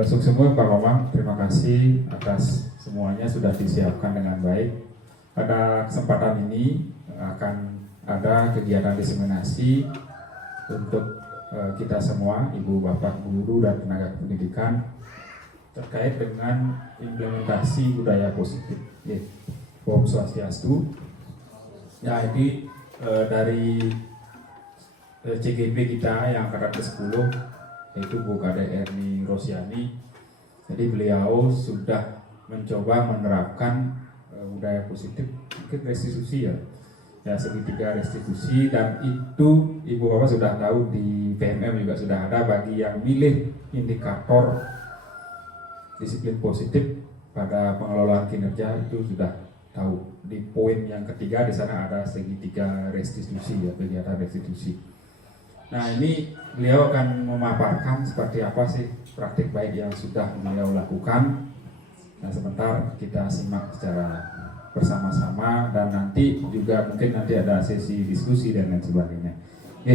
Sukses Pak Komang, terima kasih atas semuanya sudah disiapkan dengan baik. Pada kesempatan ini akan ada kegiatan diseminasi untuk kita semua, Ibu Bapak Guru dan tenaga pendidikan terkait dengan implementasi budaya positif. Om Swastiastu. Ya, ini dari CGP kita yang angkatan ke-10, yaitu Bu Kade Erni Rosiani. Jadi beliau sudah mencoba menerapkan budaya positif, mungkin restitusi ya segitiga restitusi, dan itu Ibu Bapak sudah tahu di PMM juga sudah ada bagi yang milih indikator disiplin positif pada pengelolaan kinerja, itu sudah tahu di poin yang ketiga di sana ada segitiga restitusi ya, kegiatan restitusi. Nah, ini beliau akan memaparkan seperti apa sih praktik baik yang sudah beliau lakukan. Nah, sebentar kita simak secara bersama-sama dan nanti juga mungkin nanti ada sesi diskusi dan lain sebagainya.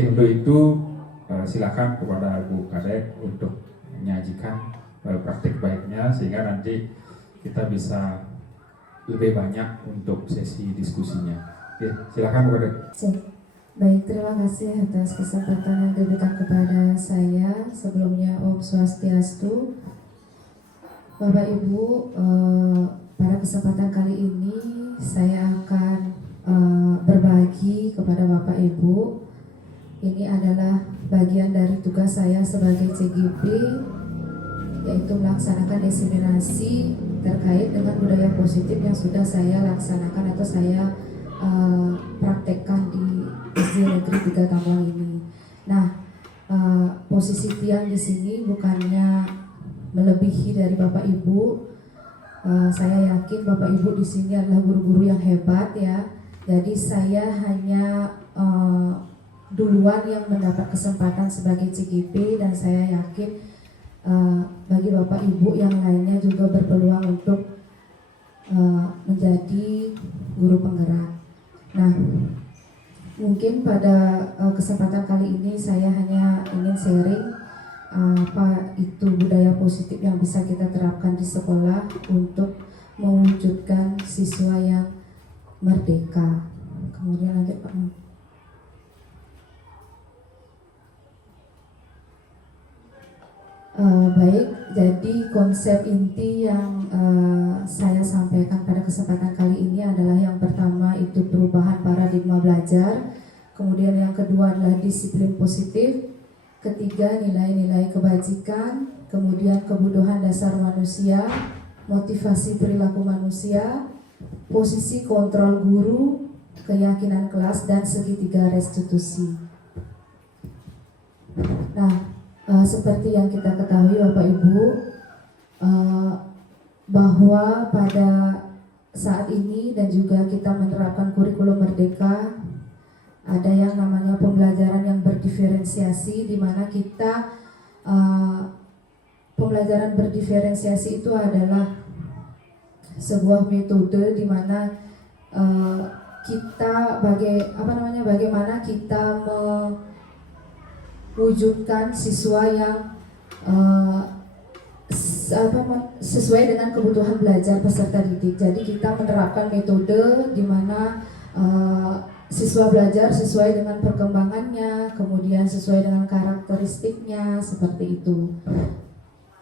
Untuk itu silakan kepada Bu Kadek untuk menyajikan praktik baiknya sehingga nanti kita bisa lebih banyak untuk sesi diskusinya. Silakan Bu Kadek. Baik, terima kasih atas kesempatan yang diberikan kepada saya. Sebelumnya Om Swastiastu. Bapak Ibu, pada kesempatan kali ini saya akan berbagi kepada Bapak Ibu. Ini adalah bagian dari tugas saya sebagai CGP, yaitu melaksanakan diseminasi terkait dengan budaya positif yang sudah saya laksanakan atau saya praktekkan di SD Negeri 3 Tambang ini. Nah, posisi Tiang di sini bukannya melebihi dari Bapak Ibu. Saya yakin Bapak Ibu di sini adalah guru-guru yang hebat ya. Jadi saya hanya duluan yang mendapat kesempatan sebagai CGP, dan saya yakin bagi Bapak Ibu yang lainnya juga berpeluang untuk menjadi guru penggerak. Nah, mungkin pada kesempatan kali ini saya hanya ingin sharing apa itu budaya positif yang bisa kita terapkan di sekolah untuk mewujudkan siswa yang merdeka. Kemudian lanjut Pak. Baik, jadi konsep inti yang saya sampaikan pada kesempatan kali ini adalah yang pertama itu perubahan paradigma belajar, kemudian yang kedua adalah disiplin positif, ketiga nilai-nilai kebajikan, kemudian kebutuhan dasar manusia, motivasi perilaku manusia, posisi kontrol guru, keyakinan kelas, dan segitiga restitusi. Nah, seperti yang kita ketahui Bapak Ibu, bahwa pada saat ini dan juga kita menerapkan kurikulum merdeka, ada yang namanya pembelajaran yang berdiferensiasi, di mana kita pembelajaran berdiferensiasi itu adalah sebuah metode di mana kita bagaimana kita mewujudkan siswa yang sesuai dengan kebutuhan belajar peserta didik. Jadi kita menerapkan metode di mana siswa belajar sesuai dengan perkembangannya, kemudian sesuai dengan karakteristiknya, seperti itu.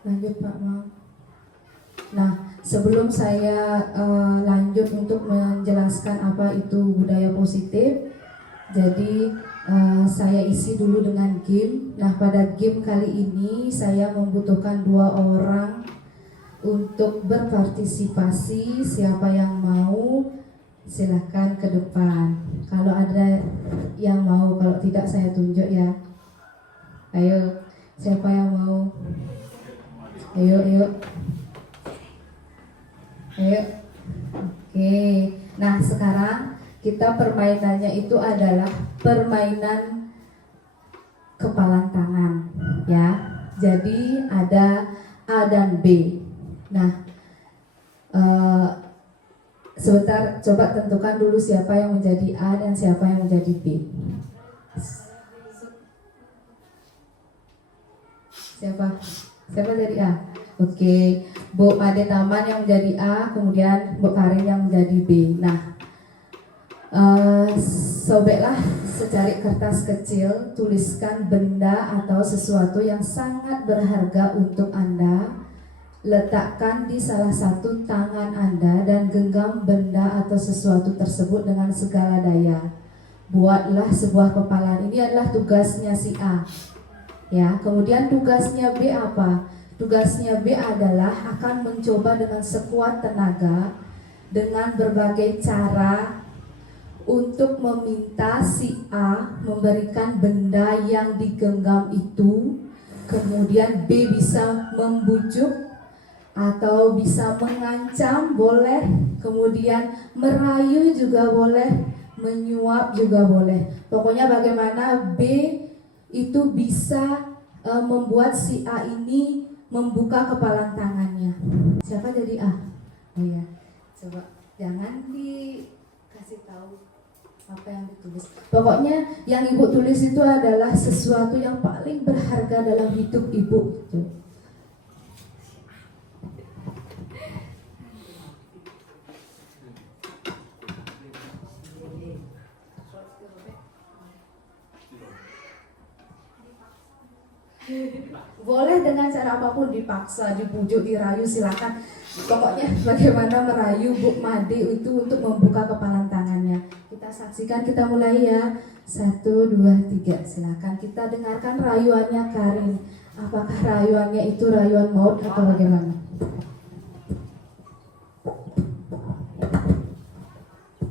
Lanjut Pak Mam. Nah, sebelum saya lanjut untuk menjelaskan apa itu budaya positif, jadi saya isi dulu dengan game. Nah, pada game kali ini saya membutuhkan 2 orang untuk berpartisipasi. Siapa yang mau, silahkan ke depan. Kalau ada yang mau, kalau tidak saya tunjuk ya. Ayo, siapa yang mau? Ayo. Oke. Nah, sekarang kita permainannya itu adalah permainan kepalan tangan ya. Jadi ada A dan B. Nah, sebentar, coba tentukan dulu siapa yang menjadi A dan siapa yang menjadi B. Siapa jadi A? Oke, Bu Made Taman yang menjadi A, kemudian Bu Karin yang menjadi B. Nah, sobeklah secari kertas kecil, tuliskan benda atau sesuatu yang sangat berharga untuk Anda. Letakkan di salah satu tangan Anda dan genggam benda atau sesuatu tersebut dengan segala daya. Buatlah sebuah kepalan. Ini adalah tugasnya si A. Ya, kemudian tugasnya B apa? Tugasnya B adalah akan mencoba dengan sekuat tenaga dengan berbagai cara untuk meminta si A memberikan benda yang digenggam itu. Kemudian B bisa membujuk atau bisa mengancam, boleh. Kemudian merayu juga boleh, menyuap juga boleh. Pokoknya bagaimana B itu bisa membuat si A ini membuka kepalan tangannya. Siapa jadi A? Oh ya, coba jangan dikasih tahu apa yang ditulis. Pokoknya yang ibu tulis itu adalah sesuatu yang paling berharga dalam hidup ibu gitu. Boleh dengan cara apapun, dipaksa, dibujuk, dirayu, silakan. Pokoknya bagaimana merayu Bu Made itu untuk membuka kepalan tangannya. Kita saksikan, kita mulai ya. 1, 2, 3, silakan kita dengarkan rayuannya Karin. Apakah rayuannya itu rayuan maut atau bagaimana?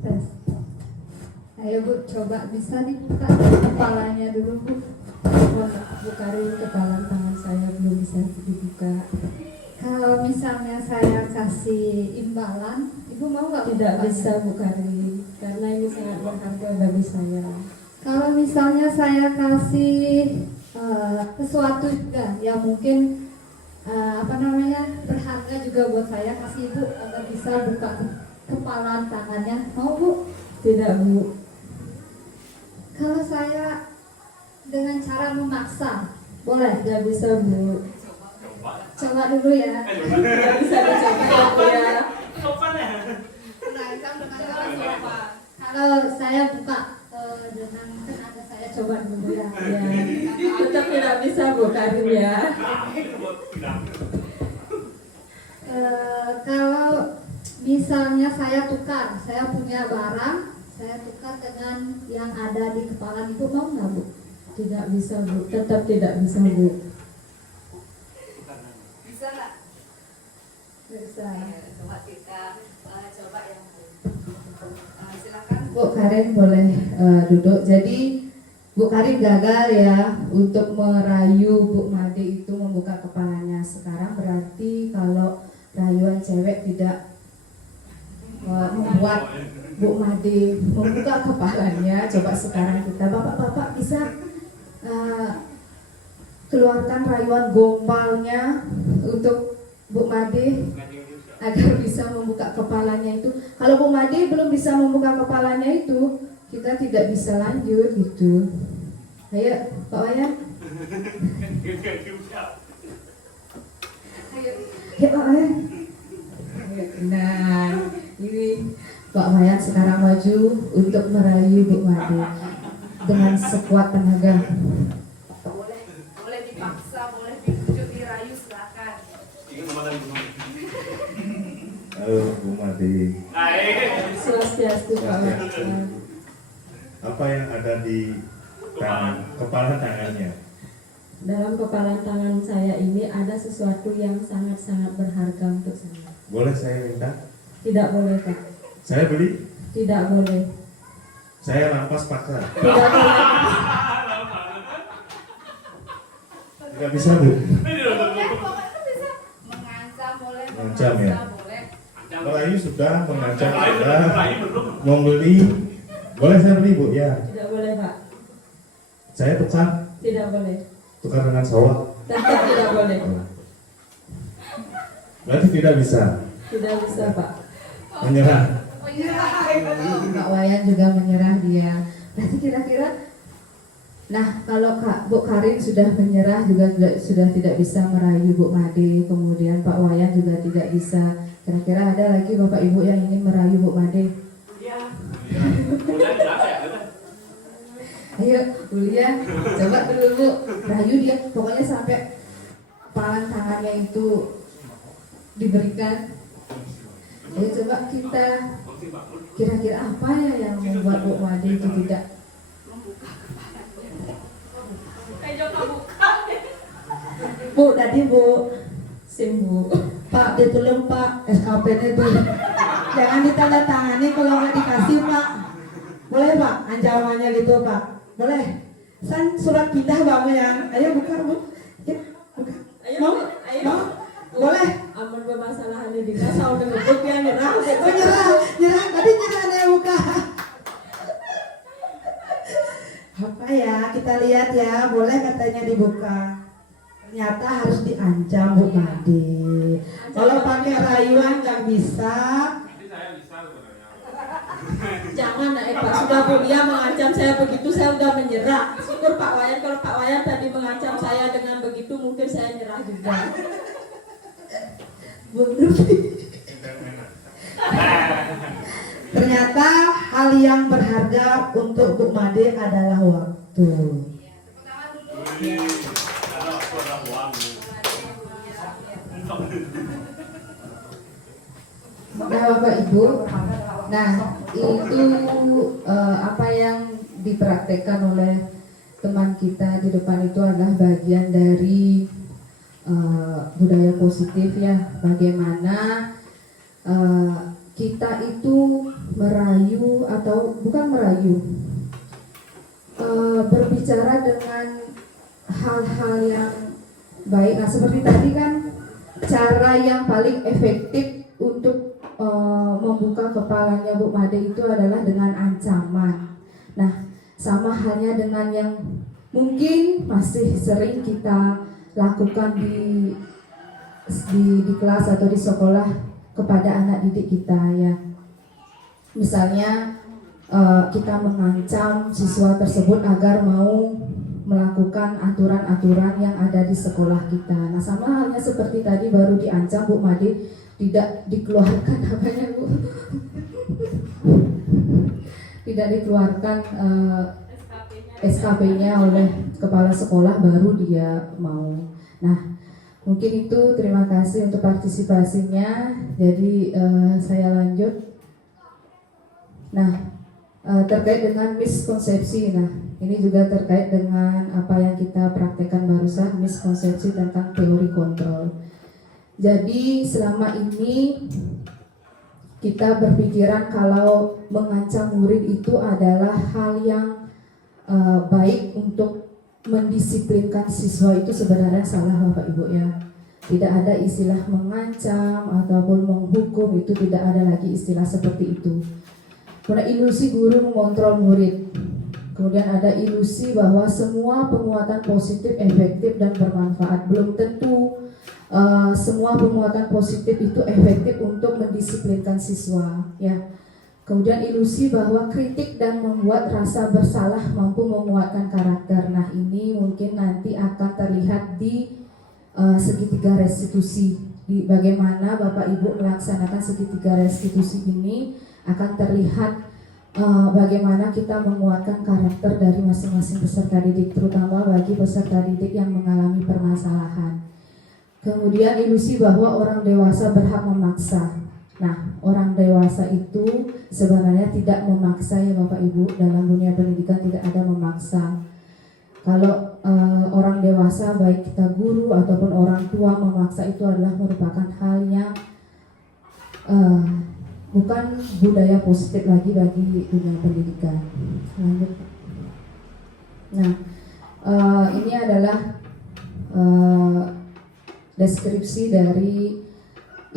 Tes. Ayo Bu, coba bisa dibuka kepalanya dulu Bu. Bu Karin, kepalan tangan saya belum bisa dibuka. Kalau misalnya saya kasih imbalan, Ibu mau nggak? Tidak membukanya? bisa Bu Karin, karena ini sangat berharga bagi saya. Kalau misalnya saya kasih sesuatu juga yang mungkin berharga juga buat saya, kasih Ibu agar bisa buka kepalan tangannya, mau Bu? Tidak Bu. Kalau saya dengan cara memaksa, boleh? Tidak bisa Bu. Coba dulu ya. Tidak bisa dicoba ya. Kalau saya buka dengan tenaga saya, coba dulu ya. Ya. Tetap tidak bisa Bu Karin ya. Kalau misalnya saya tukar, saya punya barang, saya tukar dengan yang ada di kepala Ibu, mau nggak Bu? Tidak bisa Bu, tetap tidak bisa Bu. Bisa nggak? Bisa. Coba kita coba yang silakan. Bu Karin boleh duduk. Jadi Bu Karin gagal ya untuk merayu Bu Made itu membuka kepalanya. Sekarang berarti kalau rayuan cewek tidak membuat Bu Made membuka kepalanya. Coba sekarang kita bapak-bapak bisa keluarkan rayuan gombalnya untuk Bu Made agar bisa membuka kepalanya itu. Kalau Bu Made belum bisa membuka kepalanya itu, kita tidak bisa lanjut gitu. Ayo Pak Wayan. Ayo Pak Wayan. Nah, ini Pak Wayan sekarang maju untuk merayu Bu Made dengan sekuat tenaga. Boleh dipaksa, boleh dibujuk, dirayu, silakan. Halo Bu Made. Swastiastu Pak Wayan. Apa yang ada di kepala tangannya? Dalam kepala tangan saya ini ada sesuatu yang sangat-sangat berharga untuk saya. Boleh saya minta? Tidak boleh Pak. Saya beli? Tidak boleh. Saya rampas paksa? Tidak boleh. Tidak bisa Bu? Boleh, pokoknya bisa mengancam, boleh Mengancam, memaksa, ya? boleh. Melayu sudah, mengancam sudah, mau beli? Boleh saya beli Bu? Ya. Tidak boleh Pak. Saya tukar? Tidak boleh. Tukar dengan sawah? Tetap tidak boleh. Berarti tidak bisa? Tidak bisa Pak. Menyerah? Pak Wayan juga menyerah dia. Berarti kira-kira Nah, kalau Bu Karin sudah menyerah juga sudah tidak bisa merayu Bu Made, kemudian Pak Wayan juga tidak bisa. Kira-kira ada lagi Bapak Ibu yang ingin merayu Bu Made? Ayo, Ulia, coba dulu Bu, rayu dia, pokoknya sampai palang tangannya itu diberikan. Ayo coba kita, kira-kira apa ya yang membuat Bu Made itu tidak? Bu, tadi Bu, SIM Bu. Pak, ditolong Pak, SKP-nya itu. Jangan ditandatangani kalau nggak dikasih Pak. Boleh Pak, ancamannya gitu Pak. Boleh. San surat pindah Pak yang. Ayo buka Bu. Ya, buka. Mau? Mau? Boleh. Aman bermasalahan di kasau dengan bukti yang nyerah. Oh nyerah. Tadi nyerah saya buka. Apa ya? Kita lihat ya. Boleh katanya dibuka. Ternyata harus diancam Bu Made. Kalau pakai rayuan nggak bisa. Jangan Pak, sudah Bu dia mengancam saya begitu, saya sudah menyerah. Syukur Pak Wayan, kalau Pak Wayan tadi mengancam saya dengan begitu, mungkin saya nyerah juga. Ternyata hal yang berharga untuk Bu Made adalah waktu. Nah Bapak Ibu, nah itu apa yang dipraktekkan oleh teman kita di depan itu adalah bagian dari budaya positif ya. Bagaimana kita itu merayu atau bukan merayu, berbicara dengan hal-hal yang baik. Nah seperti tadi kan cara yang paling efektif untuk membuka kepalanya Bu Made itu adalah dengan ancaman. Nah, sama halnya dengan yang mungkin masih sering kita lakukan di kelas atau di sekolah kepada anak didik kita ya. Misalnya kita mengancam siswa tersebut agar mau melakukan aturan-aturan yang ada di sekolah kita. Nah, sama halnya seperti tadi baru diancam Bu Made tidak dikeluarkan apanya Bu, tidak dikeluarkan SKP-nya oleh kepala sekolah baru dia mau. Nah mungkin itu, terima kasih untuk partisipasinya. Jadi saya lanjut. Nah terkait dengan miskonsepsi, nah ini juga terkait dengan apa yang kita praktekkan barusan, miskonsepsi tentang teori kontrol. Jadi selama ini kita berpikiran kalau mengancam murid itu adalah hal yang baik untuk mendisiplinkan siswa, itu sebenarnya salah Bapak Ibu ya. Tidak ada istilah mengancam ataupun menghukum, itu tidak ada lagi istilah seperti itu. Karena ilusi guru mengontrol murid. Kemudian ada ilusi bahwa semua penguatan positif efektif dan bermanfaat. Belum tentu semua penguatan positif itu efektif untuk mendisiplinkan siswa ya. Kemudian ilusi bahwa kritik dan membuat rasa bersalah mampu menguatkan karakter. Nah ini mungkin nanti akan terlihat di segitiga restitusi. Di bagaimana Bapak Ibu melaksanakan segitiga restitusi ini akan terlihat bagaimana kita menguatkan karakter dari masing-masing peserta didik, terutama bagi peserta didik yang mengalami permasalahan. Kemudian ilusi bahwa orang dewasa berhak memaksa. Nah, orang dewasa itu sebenarnya tidak memaksa ya Bapak Ibu. Dalam dunia pendidikan tidak ada memaksa. Kalau orang dewasa, baik kita guru ataupun orang tua, memaksa itu adalah merupakan hal yang bukan budaya positif lagi bagi dunia pendidikan. Lanjut. Nah, ini adalah deskripsi dari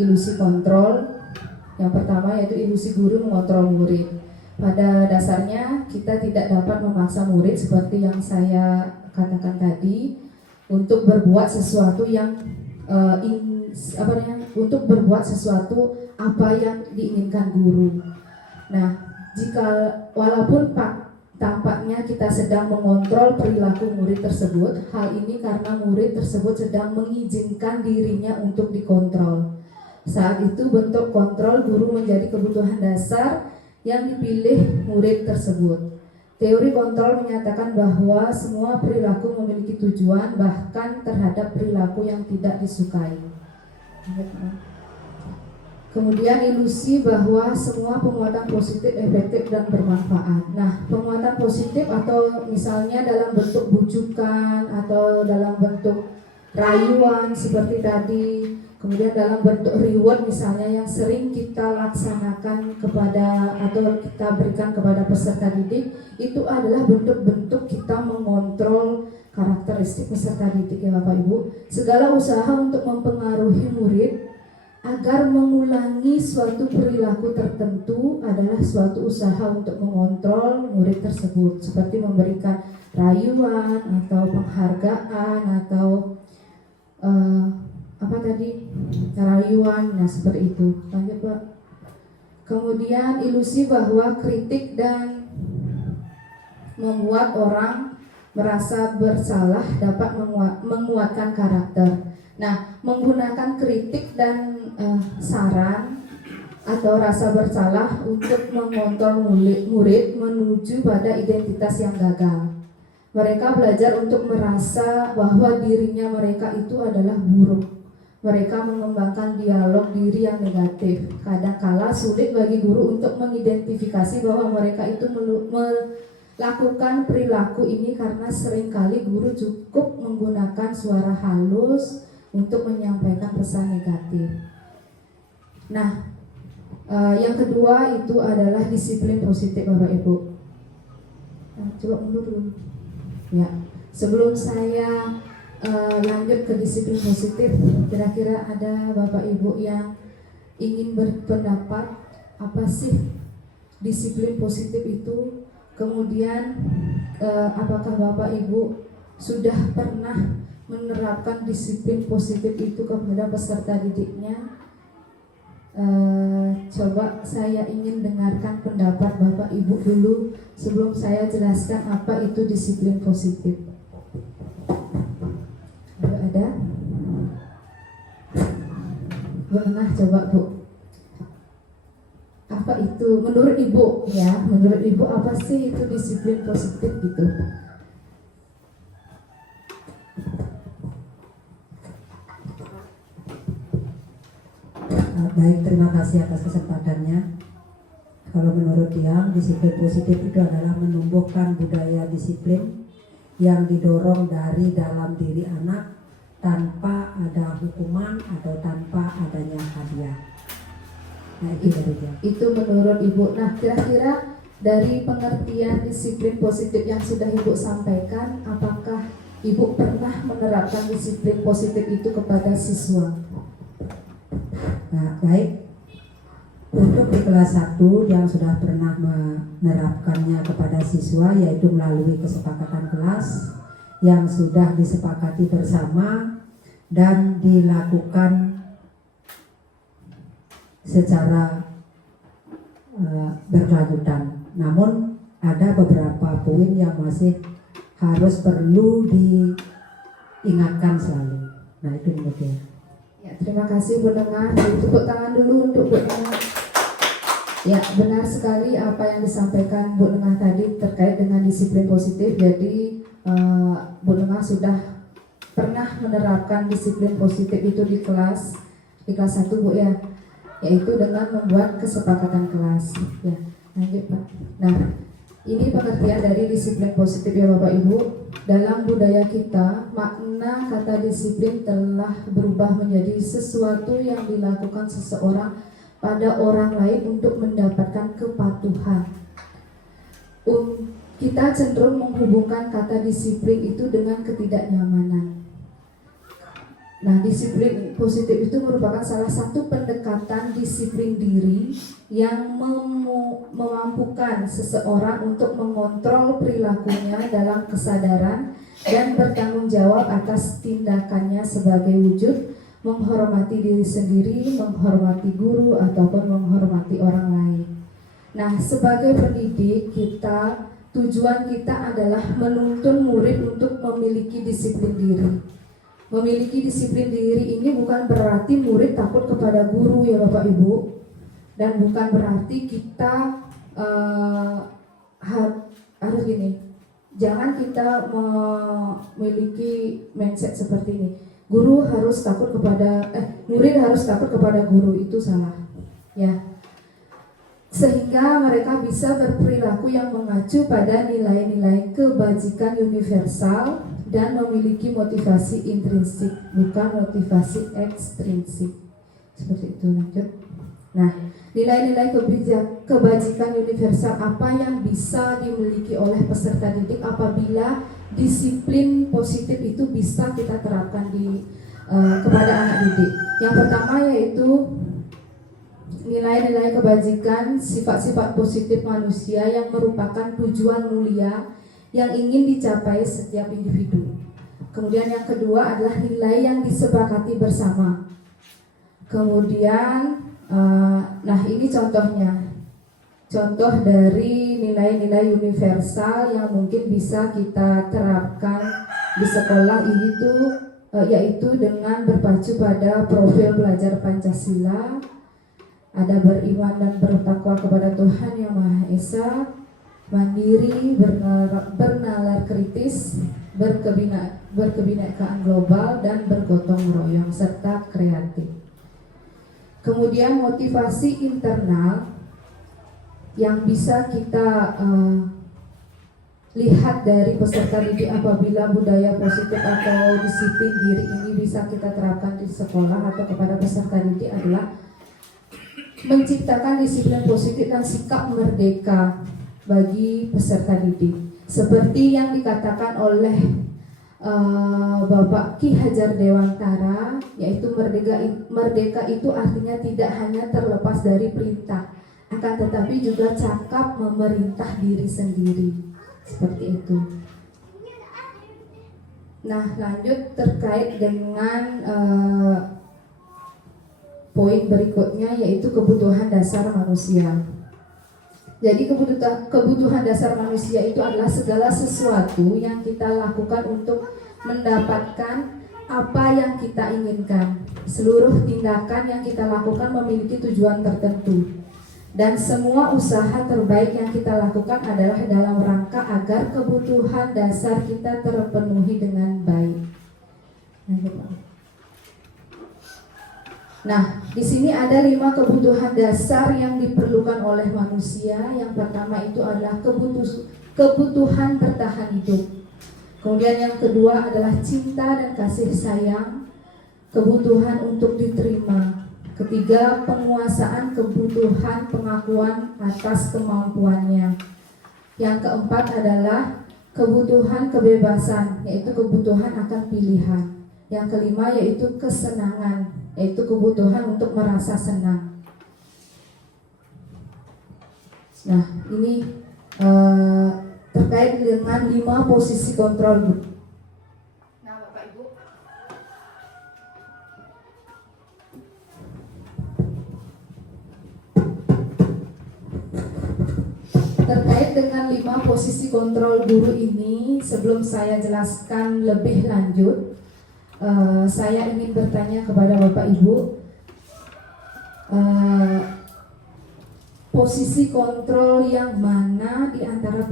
ilusi kontrol. Yang pertama yaitu ilusi guru mengontrol murid. Pada dasarnya kita tidak dapat memaksa murid seperti yang saya katakan tadi untuk berbuat sesuatu yang untuk berbuat sesuatu apa yang diinginkan guru. Nah, jika walaupun tampaknya kita sedang mengontrol perilaku murid tersebut. Hal ini karena murid tersebut sedang mengizinkan dirinya untuk dikontrol. Saat itu bentuk kontrol guru menjadi kebutuhan dasar yang dipilih murid tersebut. Teori kontrol menyatakan bahwa semua perilaku memiliki tujuan, bahkan terhadap perilaku yang tidak disukai. Kemudian ilusi bahwa semua penguatan positif efektif dan bermanfaat. Nah, penguatan positif atau misalnya dalam bentuk bujukan atau dalam bentuk rayuan seperti tadi, kemudian dalam bentuk reward misalnya yang sering kita laksanakan kepada atau kita berikan kepada peserta didik, itu adalah bentuk-bentuk kita mengontrol karakteristik peserta didik ya Bapak Ibu. Segala usaha untuk mempengaruhi murid agar mengulangi suatu perilaku tertentu adalah suatu usaha untuk mengontrol murid tersebut, seperti memberikan rayuan atau penghargaan atau rayuan, nah seperti itu. Lanjut Pak. Kemudian ilusi bahwa kritik dan membuat orang merasa bersalah dapat menguatkan karakter. Nah, menggunakan kritik dan saran atau rasa bersalah untuk mengontrol murid menuju pada identitas yang gagal. Mereka belajar untuk merasa bahwa dirinya mereka itu adalah buruk. Mereka mengembangkan dialog diri yang negatif. Kadangkala sulit bagi guru untuk mengidentifikasi bahwa mereka itu melakukan perilaku ini karena seringkali guru cukup menggunakan suara halus untuk menyampaikan pesan negatif. Nah, yang kedua itu adalah disiplin positif Bapak Ibu. Nah, coba mundur dulu. Ya, sebelum saya lanjut ke disiplin positif, kira-kira ada Bapak Ibu yang ingin berpendapat apa sih disiplin positif itu? Kemudian apakah Bapak Ibu sudah pernah menerapkan disiplin positif itu kepada peserta didiknya? Coba saya ingin dengarkan pendapat Bapak Ibu dulu sebelum saya jelaskan apa itu disiplin positif. Ada? Bu Enah, coba Bu. Apa itu menurut Ibu ya? Menurut Ibu apa sih itu disiplin positif gitu? Baik, terima kasih atas kesempatannya. Kalau menurut dia, disiplin positif itu adalah menumbuhkan budaya disiplin yang didorong dari dalam diri anak tanpa ada hukuman atau tanpa adanya hadiah. Nah, itu dari dia. Itu menurut Ibu. Nah, kira-kira dari pengertian disiplin positif yang sudah Ibu sampaikan, apakah Ibu pernah menerapkan disiplin positif itu kepada siswa? Nah, baik. Untuk di kelas 1 yang sudah pernah menerapkannya kepada siswa, yaitu melalui kesepakatan kelas yang sudah disepakati bersama dan dilakukan secara berkelanjutan. Namun ada beberapa poin yang masih harus perlu diingatkan selalu. Nah, itu menurut saya. Ya, terima kasih Bu Enah. Tepuk tangan dulu untuk Bu Enah. Ya, benar sekali apa yang disampaikan Bu Enah tadi terkait dengan disiplin positif. Jadi Bu Enah sudah pernah menerapkan disiplin positif itu di kelas 1 Bu ya, yaitu dengan membuat kesepakatan kelas. Ya, lanjut Pak. Nah, ini pengertian dari disiplin positif ya Bapak Ibu. Dalam budaya kita, makna kata disiplin telah berubah menjadi sesuatu yang dilakukan seseorang pada orang lain untuk mendapatkan kepatuhan. Kita cenderung menghubungkan kata disiplin itu dengan ketidaknyamanan. Nah, disiplin positif itu merupakan salah satu pendekatan disiplin diri yang memampukan seseorang untuk mengontrol perilakunya dalam kesadaran dan bertanggung jawab atas tindakannya sebagai wujud menghormati diri sendiri, menghormati guru, ataupun menghormati orang lain. Nah, sebagai pendidik kita tujuan kita adalah menuntun murid untuk memiliki disiplin diri. Memiliki disiplin diri ini bukan berarti murid takut kepada guru ya Bapak Ibu, dan bukan berarti kita harus gini. Jangan kita memiliki mindset seperti ini. Murid harus takut kepada guru, itu salah. Ya. Sehingga mereka bisa berperilaku yang mengacu pada nilai-nilai kebajikan universal dan memiliki motivasi intrinsik, bukan motivasi ekstrinsik. Seperti itu, lanjut. Nah, nilai-nilai kebajikan universal apa yang bisa dimiliki oleh peserta didik apabila disiplin positif itu bisa kita terapkan kepada anak didik. Yang pertama yaitu nilai-nilai kebajikan, sifat-sifat positif manusia yang merupakan tujuan mulia yang ingin dicapai setiap individu. Kemudian yang kedua adalah nilai yang disepakati bersama. Kemudian, nah ini contohnya. Contoh dari nilai-nilai universal yang mungkin bisa kita terapkan di sekolah yaitu dengan berpacu pada profil belajar Pancasila, ada beriman dan bertakwa kepada Tuhan Yang Maha Esa, mandiri, bernalar kritis, berkebinekaan global, dan bergotong royong, serta kreatif. Kemudian motivasi internal yang bisa kita lihat dari peserta didik apabila budaya positif atau disiplin diri ini bisa kita terapkan di sekolah atau kepada peserta didik adalah menciptakan disiplin positif dan sikap merdeka bagi peserta didik. Seperti yang dikatakan oleh Bapak Ki Hajar Dewantara, yaitu merdeka itu artinya tidak hanya terlepas dari perintah, akan tetapi juga cakap memerintah diri sendiri. Seperti itu. Nah, lanjut terkait dengan poin berikutnya yaitu kebutuhan dasar manusia. Jadi kebutuhan dasar manusia itu adalah segala sesuatu yang kita lakukan untuk mendapatkan apa yang kita inginkan. Seluruh tindakan yang kita lakukan memiliki tujuan tertentu. Dan semua usaha terbaik yang kita lakukan adalah dalam rangka agar kebutuhan dasar kita terpenuhi dengan baik. Nah, di sini ada 5 kebutuhan dasar yang diperlukan oleh manusia. Yang pertama itu adalah kebutuhan bertahan hidup. Kemudian yang kedua adalah cinta dan kasih sayang, kebutuhan untuk diterima. Ketiga, penguasaan kebutuhan pengakuan atas kemampuannya. Yang keempat adalah kebutuhan kebebasan, yaitu kebutuhan akan pilihan. Yang kelima yaitu kesenangan, yaitu kebutuhan untuk merasa senang. Nah, ini terkait dengan 5 posisi kontrol. Nah, Bapak Ibu, terkait dengan 5 posisi kontrol guru ini, sebelum saya jelaskan lebih lanjut, saya ingin bertanya kepada Bapak Ibu, posisi kontrol yang mana di antara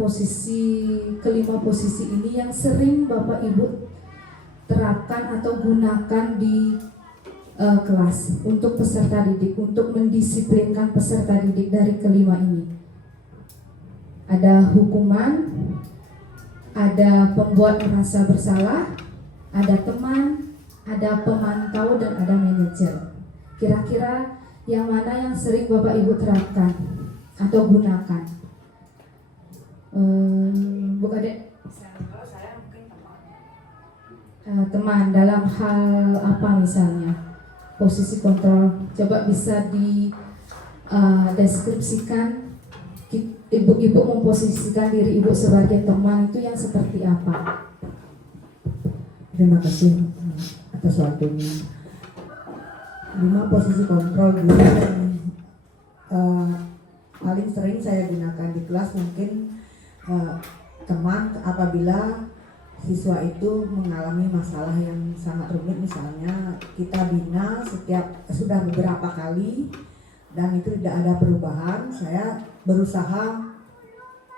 kelima posisi ini yang sering Bapak Ibu terapkan atau gunakan di kelas untuk peserta didik, untuk mendisiplinkan peserta didik dari kelima ini? Ada hukuman, ada pembuat merasa bersalah, ada teman, ada pemantau, dan ada manajer. Kira-kira yang mana yang sering Bapak Ibu terapkan atau gunakan? Bu Kadek? kalau saya mungkin Teman dalam hal apa misalnya? Posisi kontrol. Coba bisa deskripsikan. Ibu-ibu memposisikan diri ibu sebagai teman itu yang seperti apa? Terima kasih atas waktunya. 5 posisi kontrol dulu yang paling sering saya gunakan di kelas mungkin teman apabila siswa itu mengalami masalah yang sangat rumit. Misalnya kita bina sudah beberapa kali dan itu tidak ada perubahan, saya berusaha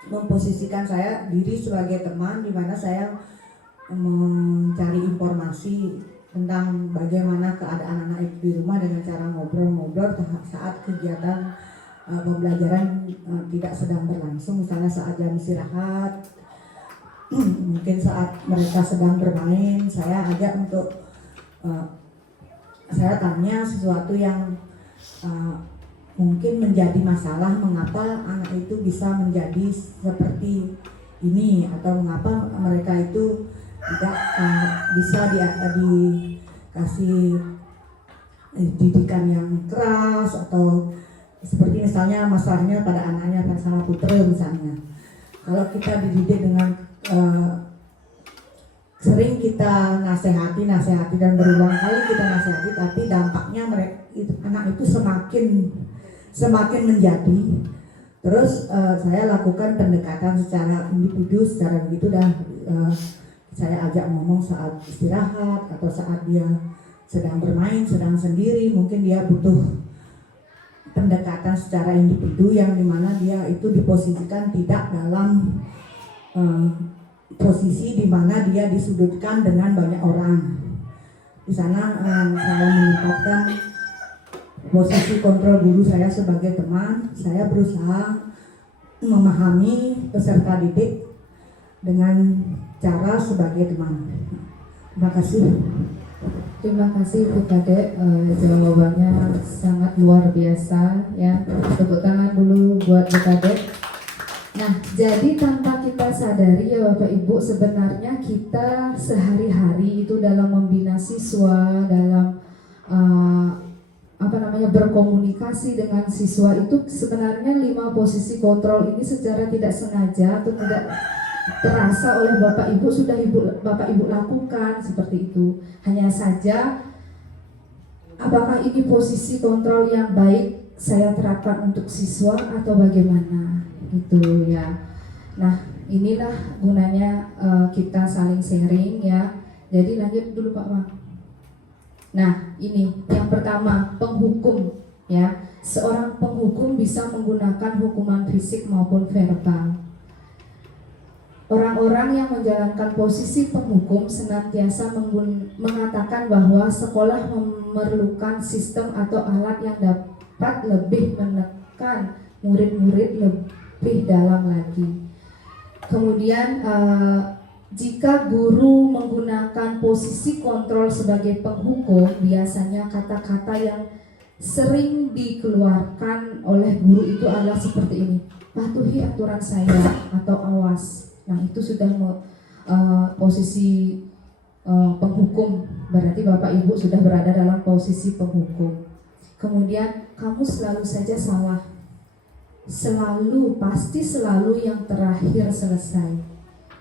memposisikan diri sebagai teman, di mana saya mencari informasi tentang bagaimana keadaan anak itu di rumah dengan cara ngobrol-ngobrol saat kegiatan pembelajaran tidak sedang berlangsung, misalnya saat jam istirahat, mungkin saat mereka sedang bermain, saya ajak untuk saya tanya sesuatu yang mungkin menjadi masalah, mengapa anak itu bisa menjadi seperti ini, atau mengapa mereka itu tidak bisa dikasih didikan yang keras, atau seperti misalnya masalahnya pada anaknya sama putra misalnya. Kalau kita dididik dengan sering kita nasihati dan berulang kali kita nasihati, tapi dampaknya anak itu semakin menjadi. Terus saya lakukan pendekatan secara individu, secara begitu saya ajak ngomong saat istirahat atau saat dia sedang bermain, sedang sendiri, mungkin dia butuh pendekatan secara individu yang dimana dia itu diposisikan tidak dalam posisi di mana dia disudutkan dengan banyak orang. Di sana saya menempatkan posisi kontrol guru saya sebagai teman. Saya berusaha memahami peserta didik dengan cara sebagai teman. Terima kasih. Terima kasih Bu Kadek, jawabannya sangat luar biasa ya. Tepuk tangan dulu buat Bu Kadek. Nah, jadi tanpa kita sadari ya Bapak Ibu, sebenarnya kita sehari-hari itu dalam membina siswa, dalam berkomunikasi dengan siswa itu sebenarnya 5 posisi kontrol ini secara tidak sengaja atau tidak terasa oleh Bapak Ibu sudah Bapak Ibu lakukan seperti itu. Hanya saja apakah ini posisi kontrol yang baik saya terapkan untuk siswa atau bagaimana gitu ya. Nah, inilah gunanya kita saling sharing ya. Jadi lanjut dulu Pak Mak. Nah, ini yang pertama, penghukum ya. Seorang penghukum bisa menggunakan hukuman fisik maupun verbal. Orang-orang yang menjalankan posisi penghukum senantiasa mengatakan bahwa sekolah memerlukan sistem atau alat yang dapat lebih menekan murid-murid lebih dalam lagi. Kemudian jika guru menggunakan posisi kontrol sebagai penghukum, biasanya kata-kata yang sering dikeluarkan oleh guru itu adalah seperti ini: patuhi aturan saya atau awas. Nah, itu sudah posisi penghukum, berarti Bapak Ibu sudah berada dalam posisi penghukum. Kemudian kamu selalu saja salah, pasti selalu yang terakhir selesai.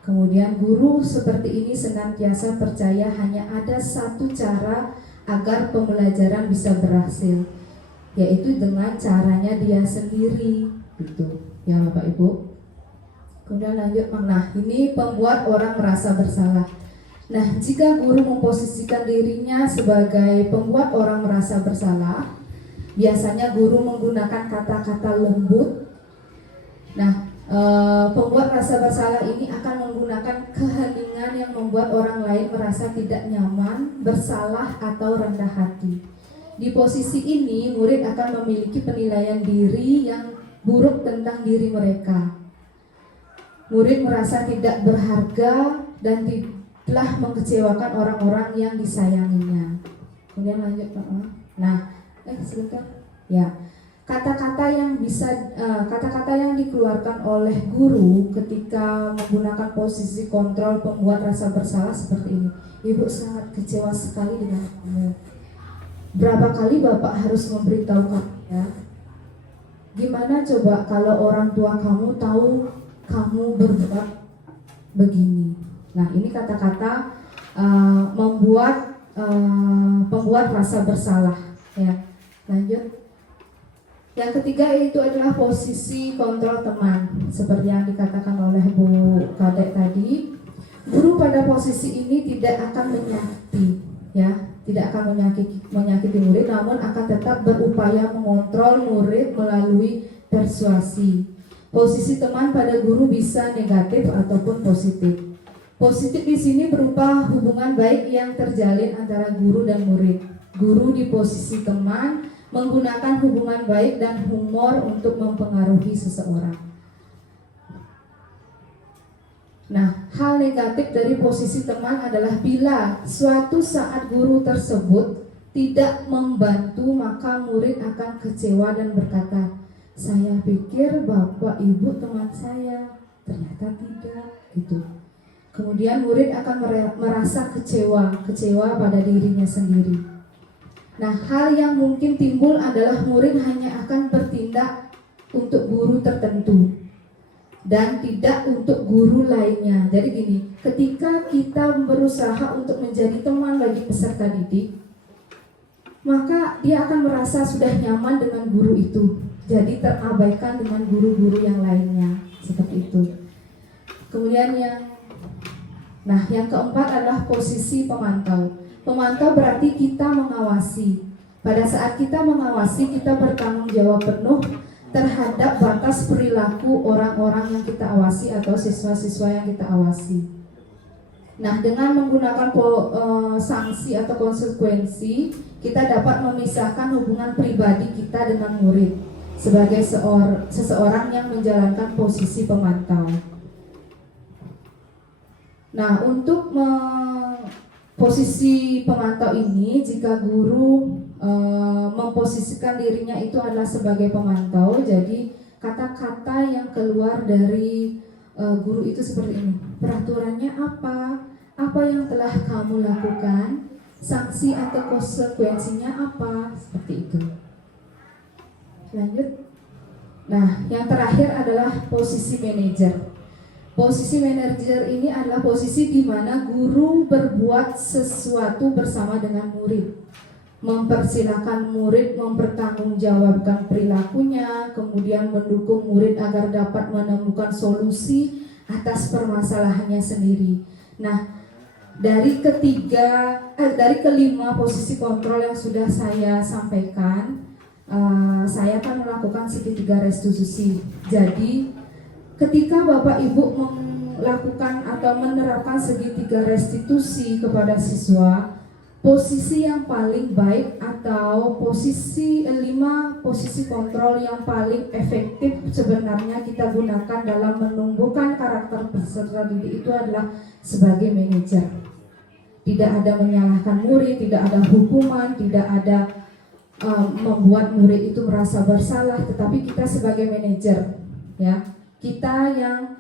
Kemudian guru seperti ini senantiasa percaya hanya ada satu cara agar pembelajaran bisa berhasil, yaitu dengan caranya dia sendiri, gitu ya Bapak Ibu. Kemudian lanjut, nah ini pembuat orang merasa bersalah. Nah, jika guru memposisikan dirinya sebagai pembuat orang merasa bersalah, biasanya guru menggunakan kata-kata lembut. Nah, pembuat rasa bersalah ini akan menggunakan keheningan yang membuat orang lain merasa tidak nyaman, bersalah atau rendah hati. Di posisi ini, murid akan memiliki penilaian diri yang buruk tentang diri mereka. Murid merasa tidak berharga dan telah mengecewakan orang-orang yang disayanginya. Kemudian lanjut Pak. Nah, sebentar. Ya. Kata-kata yang dikeluarkan oleh guru ketika menggunakan posisi kontrol pembuat rasa bersalah seperti ini. Ibu sangat kecewa sekali dengan kamu. Berapa kali Bapak harus memberitahu kamu ya? Gimana coba kalau orang tua kamu tahu kamu berbuat begini? Nah, ini kata-kata membuat pembuat rasa bersalah ya. Lanjut. Yang ketiga itu adalah posisi kontrol teman. Seperti yang dikatakan oleh Bu Kadek tadi, guru pada posisi ini tidak akan menyakiti, ya, tidak akan menyakiti murid, namun akan tetap berupaya mengontrol murid melalui persuasi. Posisi teman pada guru bisa negatif ataupun positif. Positif di sini berupa hubungan baik yang terjalin antara guru dan murid. Guru di posisi teman menggunakan hubungan baik dan humor untuk mempengaruhi seseorang. Nah, hal negatif dari posisi teman adalah bila suatu saat guru tersebut tidak membantu, maka murid akan kecewa dan berkata, "Saya pikir Bapak Ibu teman saya, ternyata tidak," gitu. Kemudian murid akan merasa kecewa pada dirinya sendiri. Nah, hal yang mungkin timbul adalah murid hanya akan bertindak untuk guru tertentu dan tidak untuk guru lainnya. Jadi gini, ketika kita berusaha untuk menjadi teman bagi peserta didik, maka dia akan merasa sudah nyaman dengan guru itu, jadi terabaikan dengan guru-guru yang lainnya, seperti itu. Kemudian yang keempat adalah posisi pemantau. Pemantau berarti kita mengawasi. Pada saat kita mengawasi, kita bertanggung jawab penuh terhadap batas perilaku orang-orang yang kita awasi atau siswa-siswa yang kita awasi. Nah, dengan menggunakan sanksi atau konsekuensi, kita dapat memisahkan hubungan pribadi kita dengan murid sebagai seseorang yang menjalankan posisi pemantau. Nah, untuk posisi pemantau ini, jika guru memposisikan dirinya itu adalah sebagai pemantau, jadi kata-kata yang keluar dari guru itu seperti ini. Peraturannya apa? Apa yang telah kamu lakukan? Sanksi atau konsekuensinya apa? Seperti itu. Lanjut. Nah, yang terakhir adalah posisi manajer. Posisi manajer ini adalah posisi di mana guru berbuat sesuatu bersama dengan murid, mempersilahkan murid mempertanggungjawabkan perilakunya, kemudian mendukung murid agar dapat menemukan solusi atas permasalahannya sendiri. Nah, dari kelima posisi kontrol yang sudah saya sampaikan, saya akan melakukan segitiga restitusi. Jadi ketika Bapak Ibu melakukan atau menerapkan segitiga restitusi kepada siswa, posisi yang paling baik atau lima posisi kontrol yang paling efektif sebenarnya kita gunakan dalam menumbuhkan karakter peserta didik itu adalah sebagai manajer. Tidak ada menyalahkan murid, tidak ada hukuman, tidak ada membuat murid itu merasa bersalah, tetapi kita sebagai manajer, ya, kita yang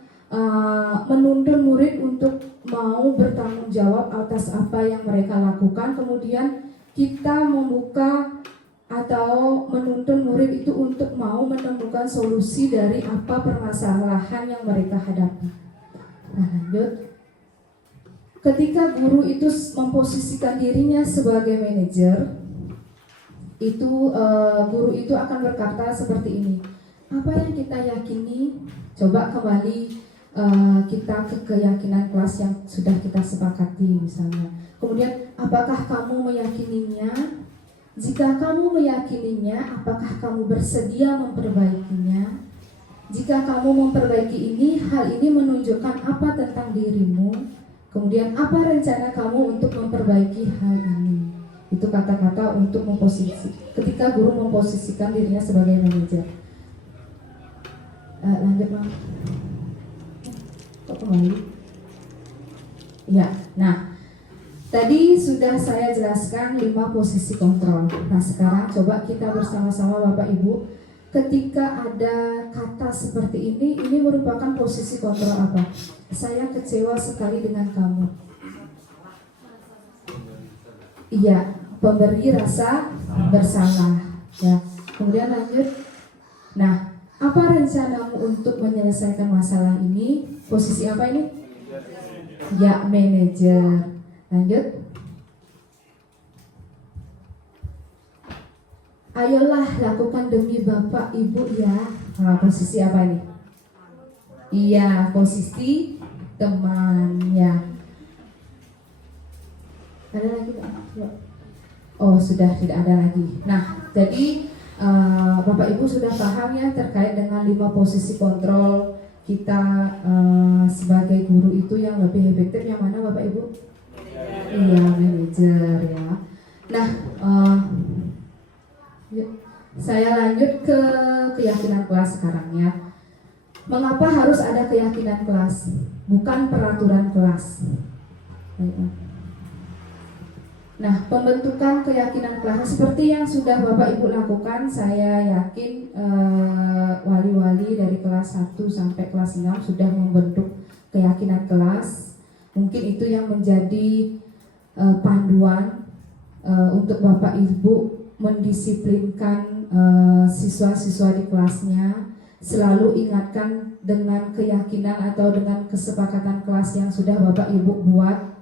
menuntun murid untuk mau bertanggung jawab atas apa yang mereka lakukan. Kemudian kita membuka atau menuntun murid itu untuk mau menemukan solusi dari apa permasalahan yang mereka hadapi. Nah, lanjut. Ketika guru itu memposisikan dirinya sebagai manajer, itu guru itu akan berkata seperti ini. Apa yang kita yakini? Coba kembali kita ke keyakinan kelas yang sudah kita sepakati misalnya. Kemudian, apakah kamu meyakininya? Jika kamu meyakininya, apakah kamu bersedia memperbaikinya? Jika kamu memperbaiki ini, hal ini menunjukkan apa tentang dirimu? Kemudian, apa rencana kamu untuk memperbaiki hal ini? Itu kata-kata untuk ketika guru memposisikan dirinya sebagai manajer. Lanjut, Mam. Kok kembali? Ya, nah, tadi sudah saya jelaskan 5 posisi kontrol. Nah, sekarang coba kita bersama-sama Bapak Ibu, ketika ada kata seperti ini merupakan posisi kontrol apa? Saya kecewa sekali dengan kamu. Iya, pemberi rasa bersalah. Ya, kemudian lanjut. Nah, apa rencanamu untuk menyelesaikan masalah ini? Posisi apa ini? Ya, manajer. Lanjut. ayolah lakukan demi Bapak Ibu ya. Nah, posisi apa nih? Iya, posisi teman ya. Ada lagi Pak? Oh, sudah tidak ada lagi. Nah, jadi Bapak Ibu sudah paham ya terkait dengan 5 posisi kontrol kita sebagai guru itu yang lebih efektif yang mana Bapak Ibu? Iya, manajer ya. Nah, saya lanjut ke keyakinan kelas sekarang ya. Mengapa harus ada keyakinan kelas, bukan peraturan kelas? Nah, pembentukan keyakinan kelas seperti yang sudah Bapak Ibu lakukan, saya yakin wali-wali dari kelas 1 sampai kelas 6 sudah membentuk keyakinan kelas. Mungkin itu yang menjadi panduan untuk Bapak Ibu mendisiplinkan siswa-siswa di kelasnya, selalu ingatkan dengan keyakinan atau dengan kesepakatan kelas yang sudah Bapak Ibu buat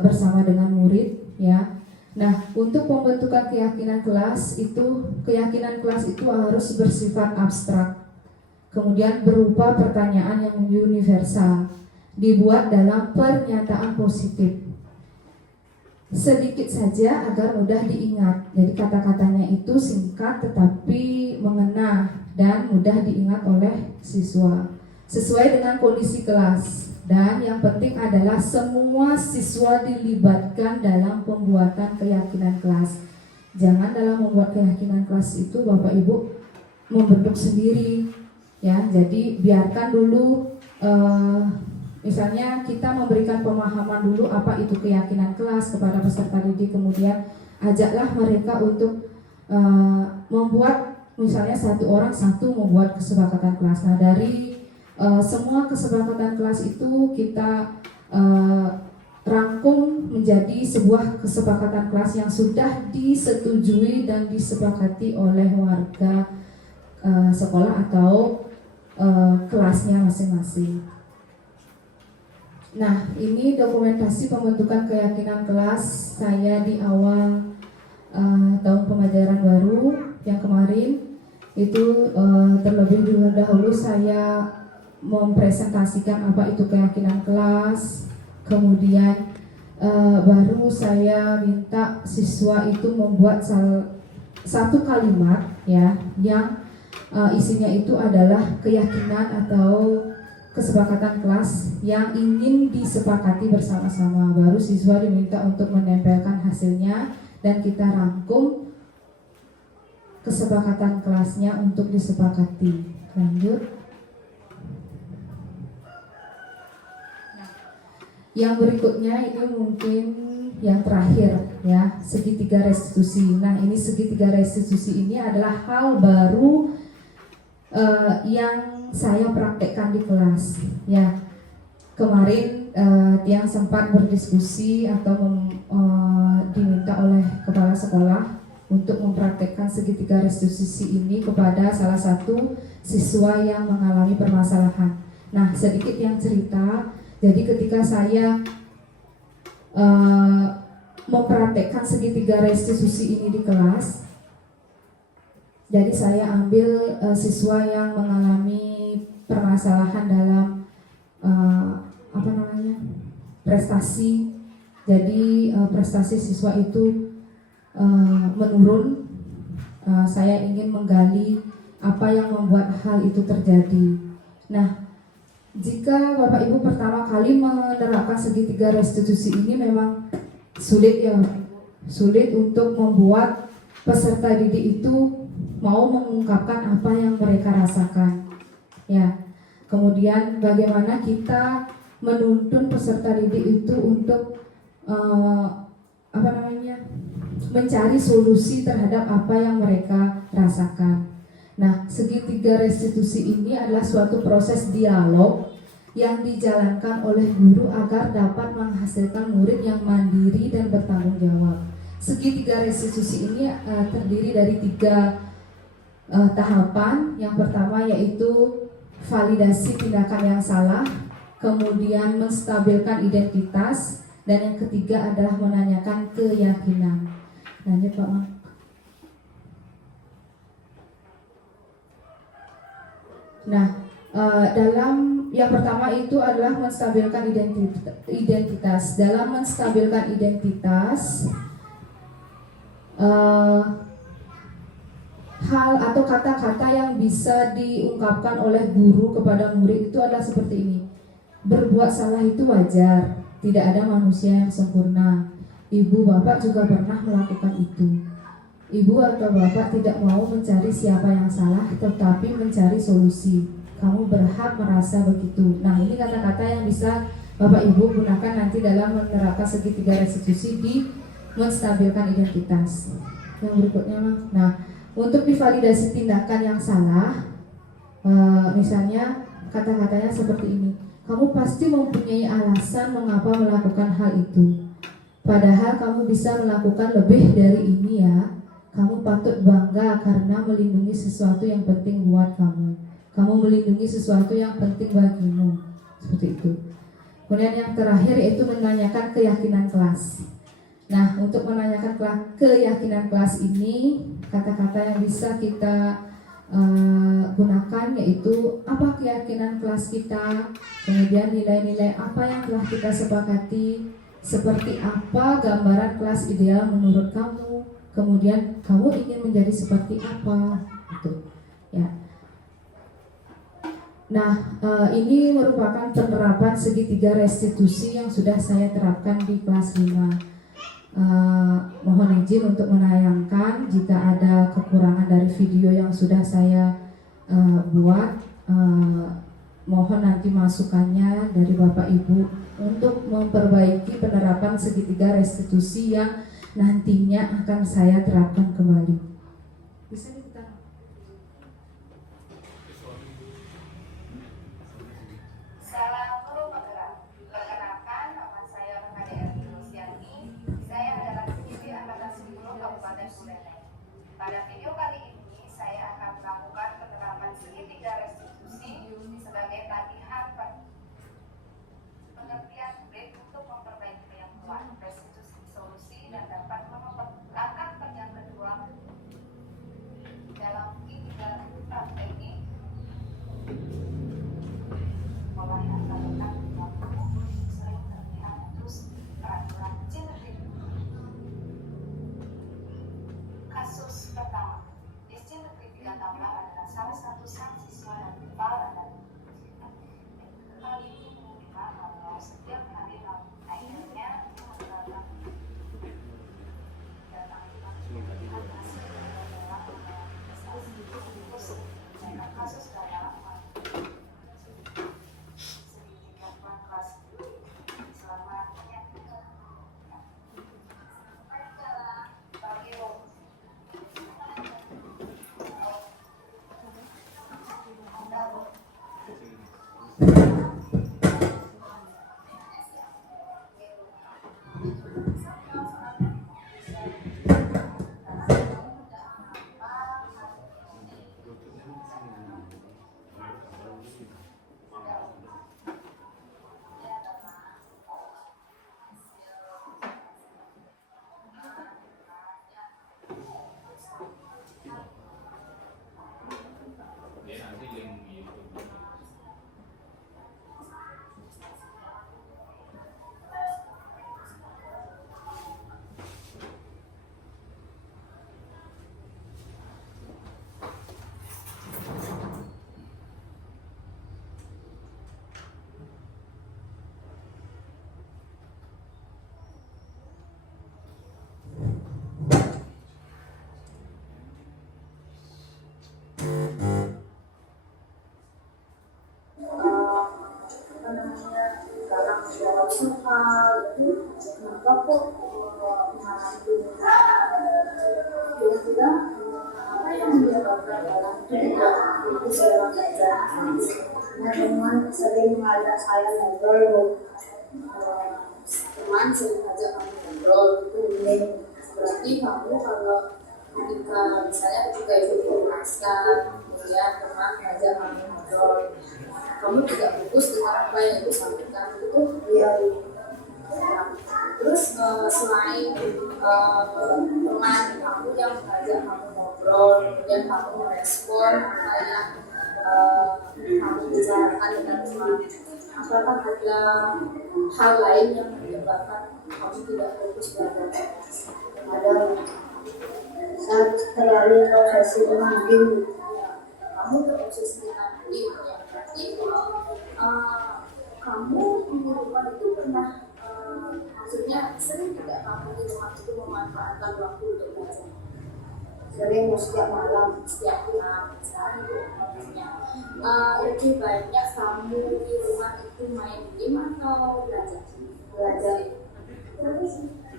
bersama dengan murid ya. Nah, untuk pembentukan keyakinan kelas itu harus bersifat abstrak, kemudian berupa pertanyaan yang universal, dibuat dalam pernyataan positif. Sedikit saja agar mudah diingat. Jadi kata-katanya itu singkat tetapi mengena dan mudah diingat oleh siswa sesuai dengan kondisi kelas. Dan yang penting adalah semua siswa dilibatkan dalam pembuatan keyakinan kelas. Jangan dalam membuat keyakinan kelas itu Bapak Ibu membentuk sendiri ya. Jadi biarkan dulu misalnya kita memberikan pemahaman dulu apa itu keyakinan kelas kepada peserta didik, kemudian ajaklah mereka untuk membuat, misalnya satu orang membuat kesepakatan kelas. Nah, dari semua kesepakatan kelas itu kita rangkum menjadi sebuah kesepakatan kelas yang sudah disetujui dan disepakati oleh warga sekolah atau kelasnya masing-masing. Nah, ini dokumentasi pembentukan keyakinan kelas saya di awal tahun pembelajaran baru yang kemarin. Itu terlebih dahulu saya mempresentasikan apa itu keyakinan kelas, kemudian baru saya minta siswa itu membuat satu kalimat ya yang isinya itu adalah keyakinan atau kesepakatan kelas yang ingin disepakati bersama-sama. Baru siswa diminta untuk menempelkan hasilnya dan kita rangkum kesepakatan kelasnya untuk disepakati. Lanjut. Yang berikutnya ini mungkin yang terakhir ya, segitiga restitusi. Nah, ini segitiga restitusi ini adalah hal baru yang saya praktekkan di kelas ya. Kemarin yang sempat berdiskusi atau diminta oleh kepala sekolah untuk mempraktekkan segitiga restitusi ini kepada salah satu siswa yang mengalami permasalahan. Nah, sedikit yang cerita. Jadi ketika saya mempraktekkan segitiga restitusi ini di kelas, jadi saya ambil siswa yang mengalami permasalahan dalam prestasi. Jadi prestasi siswa itu menurun. Saya ingin menggali apa yang membuat hal itu terjadi. Nah, jika Bapak Ibu pertama kali menerapkan segitiga restitusi ini memang sulit untuk membuat peserta didik itu mau mengungkapkan apa yang mereka rasakan ya. Kemudian bagaimana kita menuntun peserta didik itu untuk mencari solusi terhadap apa yang mereka rasakan. Nah, segitiga restitusi ini adalah suatu proses dialog yang dijalankan oleh guru agar dapat menghasilkan murid yang mandiri dan bertanggung jawab. Segitiga restitusi ini terdiri dari 3 tahapan. Yang pertama yaitu validasi tindakan yang salah, kemudian menstabilkan identitas, dan yang ketiga adalah menanyakan keyakinan. Lanjut Pak Man. Nah, dalam yang pertama itu adalah menstabilkan identitas. Dalam menstabilkan identitas, hal atau kata-kata yang bisa diungkapkan oleh guru kepada murid itu adalah seperti ini. Berbuat salah itu wajar, tidak ada manusia yang sempurna. Ibu bapak juga pernah melakukan itu. Ibu atau bapak tidak mau mencari siapa yang salah, tetapi mencari solusi. Kamu berhak merasa begitu. Nah, ini kata-kata yang bisa bapak ibu gunakan nanti dalam menerapkan segitiga restitusi di menstabilkan identitas. Yang berikutnya, nah, untuk divalidasi tindakan yang salah, misalnya kata-katanya seperti ini. Kamu pasti mempunyai alasan mengapa melakukan hal itu. Padahal kamu bisa melakukan lebih dari ini ya. Kamu patut bangga karena melindungi sesuatu yang penting buat kamu. Kamu melindungi sesuatu yang penting bagimu. Seperti itu. Kemudian yang terakhir yaitu menanyakan keyakinan kelas. Nah, untuk menanyakan keyakinan kelas ini, kata-kata yang bisa kita gunakan yaitu apa keyakinan kelas kita, kemudian nilai-nilai apa yang telah kita sepakati, seperti apa gambaran kelas ideal menurut kamu, kemudian kamu ingin menjadi seperti apa, gitu ya. Nah, ini merupakan penerapan segitiga restitusi yang sudah saya terapkan di kelas 5. Mohon izin untuk menayangkan jika ada kekurangan dari video yang sudah saya buat, mohon nanti masukannya dari Bapak Ibu untuk memperbaiki penerapan segitiga restitusi yang nantinya akan saya terapkan kembali. Bisa diputar? Salam guru penggerak. Perkenalkan, nama saya KDR Luciani. Saya adalah pendidik angkatan 10 Kabupaten Buleleng. Pada video kali ini, saya akan melakukan penerapan segitiga restitusi sebagai latihan pengertian baik untuk memperbaiki pengetahuan restitusi solusi dan dapat langkah yang kedua dalam segitiga praktek ini. Mulai antara sering terlihat terus peraturan genetik. Kasus pertama, genetik 3 tahun adalah salah satu sang siswa dan kepala dan hal ini menunjukkan bahwa setiap hari akhirnya datang kasus dalam teman sering ngajak saya ngobrol, teman sering ngajak kamu ngobrol, itu ini berarti kamu kalau ketika itu dijelaskan, kemudian teman ngajak kamu ngobrol, kamu tidak fokus dengan apa yang disampaikan itu dia. Terus selain teman kamu yang ngajak kamu ngobrol, kemudian kamu merespon apa yang kamu bicarakan dengan teman, apakah ada hal lain yang menyebabkan kamu tidak fokus belajar? Ada saat terlalu obsesi dengan game, kamu terobsesi dengan game, ya berarti kamu di rumah itu pernah maksudnya sering tidak kamu di rumah itu memanfaatkan waktu untuk belajar? Sering, setiap malam, setiap malam, misalnya itu maksudnya lebih banyak kamu di rumah itu main game atau belajar?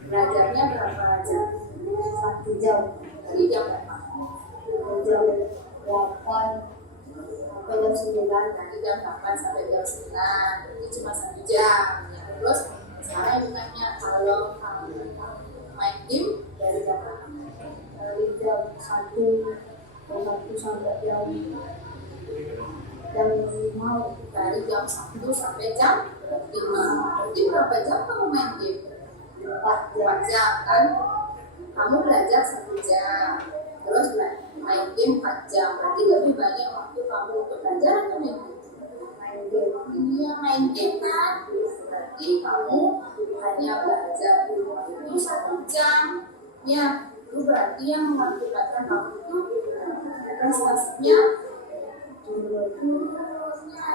Belajarnya berapa jam? 1 jam. Dari jam berapa? Jam 8 sampai jam 9. Dari jam 8 sampai jam 9. Ini cuma 1 jam. Ya. Terus sekarang ditanya, kalau kamu main game dari jam berapa? Dari jam 1 sampai jam 5. Dari jam 1 sampai jam 5. Berarti berapa jam kamu main game? 4 jam kan? Kamu belajar 1 jam, terus main game 4 jam. Berarti lebih banyak waktu kamu untuk belajar atau main game? Main game. Iya, main game kan? Berarti kamu hanya belajar di rumah itu 1 jam. Ya, itu berarti yang mengakibatkan kamu itu prestasinya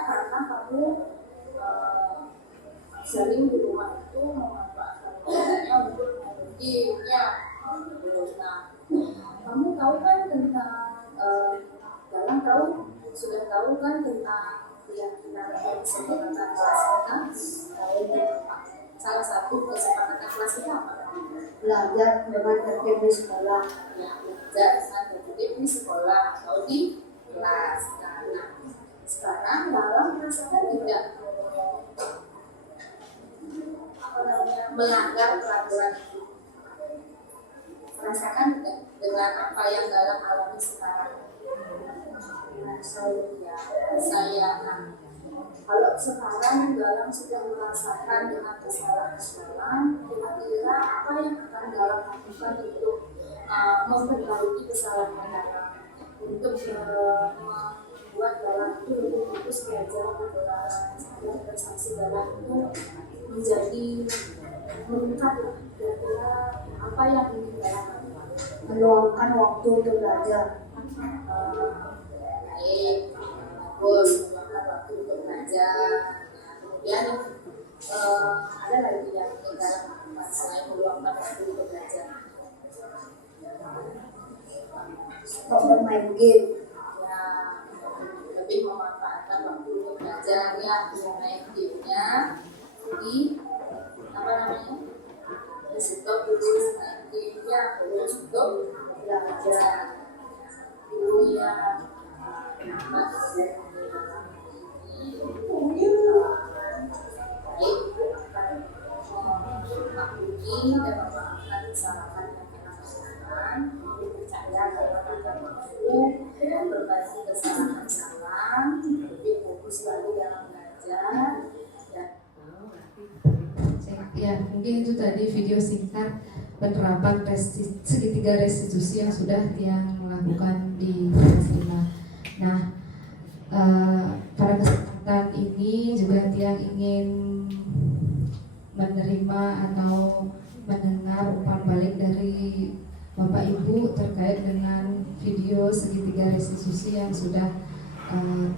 karena kamu sering di rumah itu memanfaatkan waktunya untuk main game. Ya. Nah, kamu tahu kan tentang dalam sudah tahu kan tentang keyakinan kesepakatan kelas kita? Salah satu kesepakatan kelas kita apa? Belajar dengan tertib di sekolah. Ya, belajar dengan tertib di sekolah atau di kelas. Nah, sekarang dalam merasakan tidak melanggar peraturan itu. Merasakan tidak dengan apa yang dalam alami sekarang? Saya kalau sekarang dalam sudah merasakan dengan kesalahan, kira-kira apa yang akan dalam lakukan untuk memperbaiki kesalahan dalam, untuk membuat dalam itu lebih fokus belajar dan prestasi dalam itu menjadi meningkat? Kira-kira apa yang ingin dalam lakukan? Meluangkan waktu untuk belajar. Baik, bagus, meluangkan waktu untuk belajar. Kemudian ada lagi yang ingin dalam lakukan selain meluangkan waktu untuk belajar? Stop bermain game. Ya, lebih memanfaatkan waktu untuk belajar. Ya, main gamenya di apa namanya? Stop dulu main gamenya, terus stop belajar dulu ya. Maklumi dan memaafkan kesalahan yang kita lakukan, percaya dalam agamaku, memperbaiki kesalahan, lebih fokus lagi dalam belajar. Ya, mungkin itu tadi video singkat penerapan segitiga restitusi yang sudah Tiang lakukan di kelas 5. Nah, pada kesempatan ini juga Tiang ingin menerima atau mendengar umpan balik dari Bapak Ibu terkait dengan video segitiga restitusi yang sudah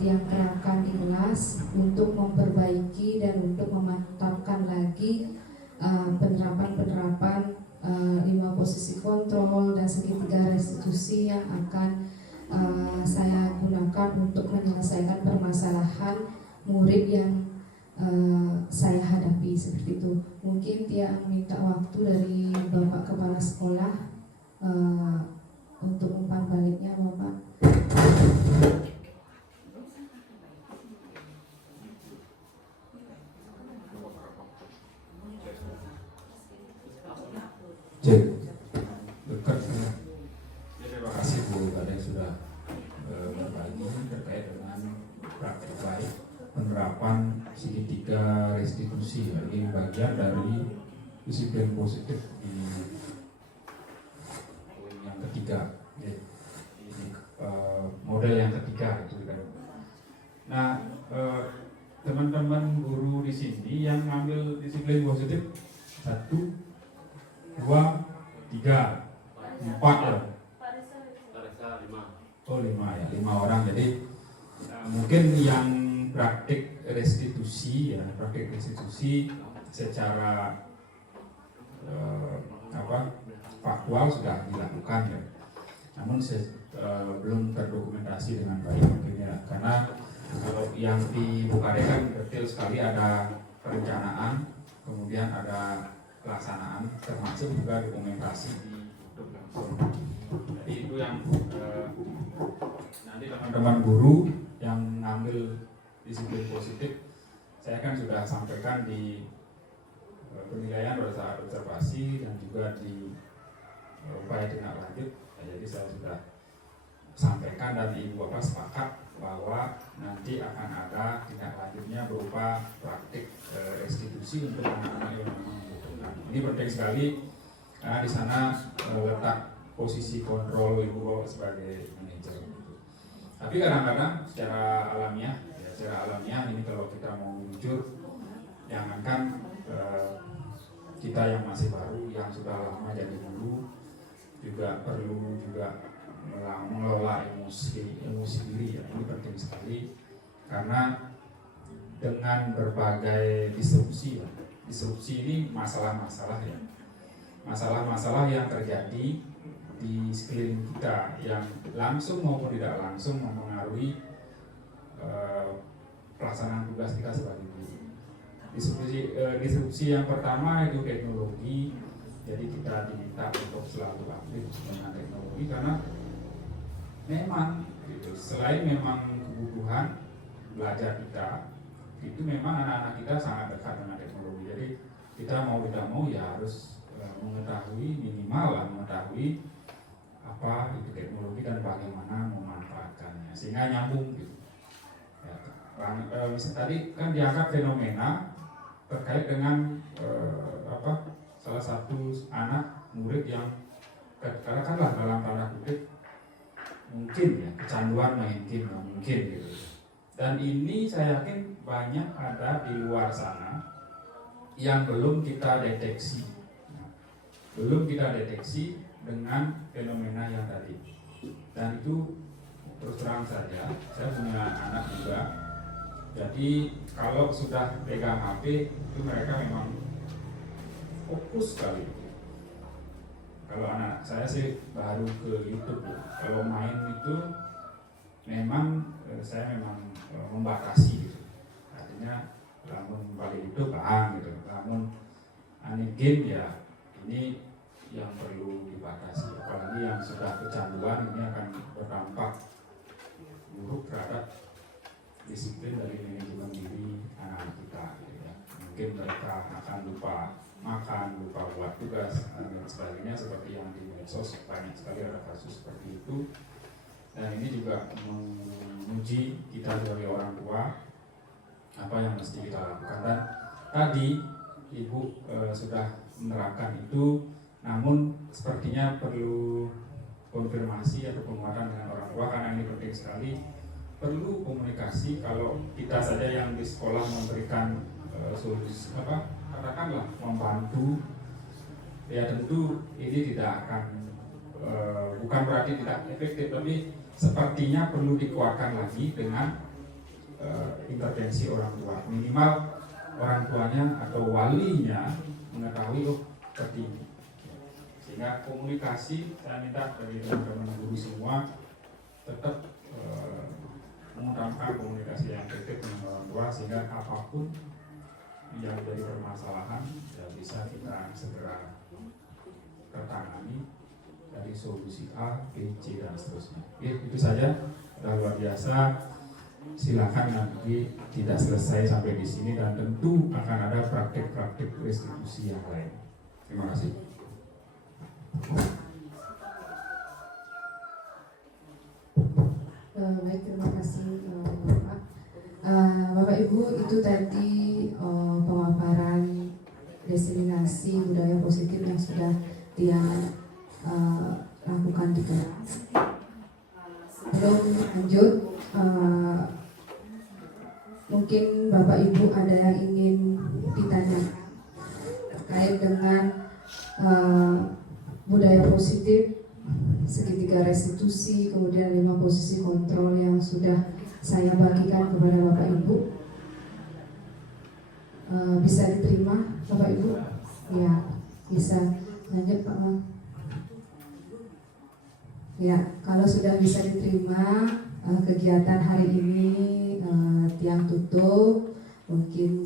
Tiang terapkan di kelas untuk memperbaiki dan untuk memantapkan lagi penerapan 5 posisi kontrol dan segitiga restitusi yang akan saya gunakan untuk menyelesaikan permasalahan murid yang saya hadapi seperti itu. Mungkin Tiang minta waktu dari Bapak Kepala Sekolah untuk umpan baliknya, Bapak. Cek dekat ya. Terima kasih Bu Kade sudah berbagi terkait dengan praktik baik penerapan segitiga restitusi. Ini bagian dari disiplin positif di poin yang ketiga. Ini model yang ketiga itu kan. teman-teman guru di sini yang ngambil disiplin positif 1, 2, 3, 4 ya. Oh 5 ya, 5 orang. Jadi mungkin yang praktik restitusi ya, praktik restitusi secara faktual sudah dilakukan ya. Namun belum terdokumentasi dengan baik mungkin ya, karena kalau yang di Bukare kan detail sekali, ada perencanaan, kemudian ada pelaksanaan, termasuk juga dokumentasi di hidup langsung. Jadi itu yang nanti teman-teman guru yang ngambil disiplin positif, saya kan sudah sampaikan di penilaian pada saat observasi dan juga di upaya tindak lanjut. Jadi saya sudah sampaikan dan Ibu Bapak sepakat bahwa nanti akan ada tindak lanjutnya berupa praktik restitusi untuk anak-anak yang memang membutuhkan. Ini penting sekali karena di sana letak posisi kontrol Ibu Bapak sebagai manajer. Tapi kadang-kadang secara alamiah ini kalau kita mau jujur, jangankan kita yang masih baru, yang sudah lama jadi guru juga perlu mengelola emosi diri ya. Ini penting sekali karena dengan berbagai disrupsi ini masalah-masalah yang terjadi di sekeliling kita yang langsung maupun tidak langsung mempengaruhi pelaksanaan tugas kita sebagai guru. Disrupsi yang pertama itu teknologi. Jadi kita diminta untuk selalu aktif dengan teknologi karena memang gitu, selain memang kebutuhan belajar kita, itu memang anak-anak kita sangat dekat dengan teknologi. Jadi kita mau tidak mau ya harus mengetahui apa itu teknologi dan bagaimana memanfaatkannya sehingga nyambung gitu. Ya, tadi kan dianggap fenomena terkait dengan salah satu anak murid yang katakanlah dalam tanda kutip mungkin ya kecanduan main game mungkin gitu. Dan ini saya yakin banyak ada di luar sana yang belum kita deteksi dengan fenomena yang tadi. Dan itu terus terang saja, saya punya anak juga. Jadi kalau sudah pegang HP itu mereka memang fokus sekali. Kalau anak saya sih baru ke YouTube. Kalau main itu memang saya memang membatasi gitu. Artinya namun balik itu paham gitu. Namun game ya ini yang perlu dibatasi. Apalagi yang sudah kecanduan ini akan berdampak buruk terhadap disiplin dari manajemen diri anak kita gitu ya. Mungkin mereka akan lupa makan, lupa buat tugas dan sebagainya, seperti yang di medsos banyak sekali ada kasus seperti itu. Dan ini juga menguji kita sebagai orang tua apa yang mesti kita lakukan. Dan tadi Ibu sudah menerapkan itu, namun sepertinya perlu konfirmasi atau penguatan dengan orang tua karena ini penting sekali. Perlu komunikasi. Kalau kita saja yang di sekolah memberikan solusi katakanlah membantu, ya tentu ini tidak akan bukan berarti tidak efektif, tapi sepertinya perlu dikuatkan lagi dengan intervensi orang tua. Minimal orang tuanya atau walinya mengetahui seperti ini. Sehingga komunikasi, saya minta dari teman-teman guru semua tetap mengutamakan komunikasi yang efektif dengan orang tua, sehingga apapun yang menjadi permasalahan ya bisa kita segera tertangani dari solusi A, B, C dan seterusnya. Itu saja, sudah luar biasa. Silakan nanti tidak selesai sampai di sini dan tentu akan ada praktik-praktik restitusi yang lain. Terima kasih. Baik, terima kasih Bapak. Bapak Ibu, itu tadi pemaparan destinasi budaya positif yang sudah dia lakukan di kelas. Belum lanjut, mungkin Bapak Ibu ada yang ingin ditanyakan terkait dengan budaya positif, segitiga restitusi, kemudian 5 posisi kontrol yang sudah saya bagikan kepada Bapak Ibu. Bisa diterima Bapak Ibu? Ya, bisa. Lanjut Pak Mang. Ya, kalau sudah bisa diterima, kegiatan hari ini tiang tutup. Mungkin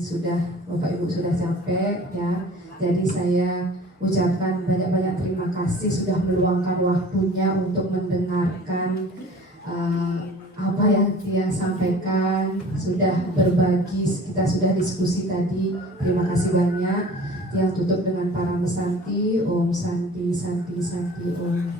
Bapak Ibu sudah capek ya. Jadi saya ucapkan banyak-banyak terima kasih sudah meluangkan waktunya untuk mendengarkan apa yang dia sampaikan, sudah berbagi, kita sudah diskusi tadi. Terima kasih banyak. Yang tutup dengan para mesanti, Om Santi Santi Santi Om.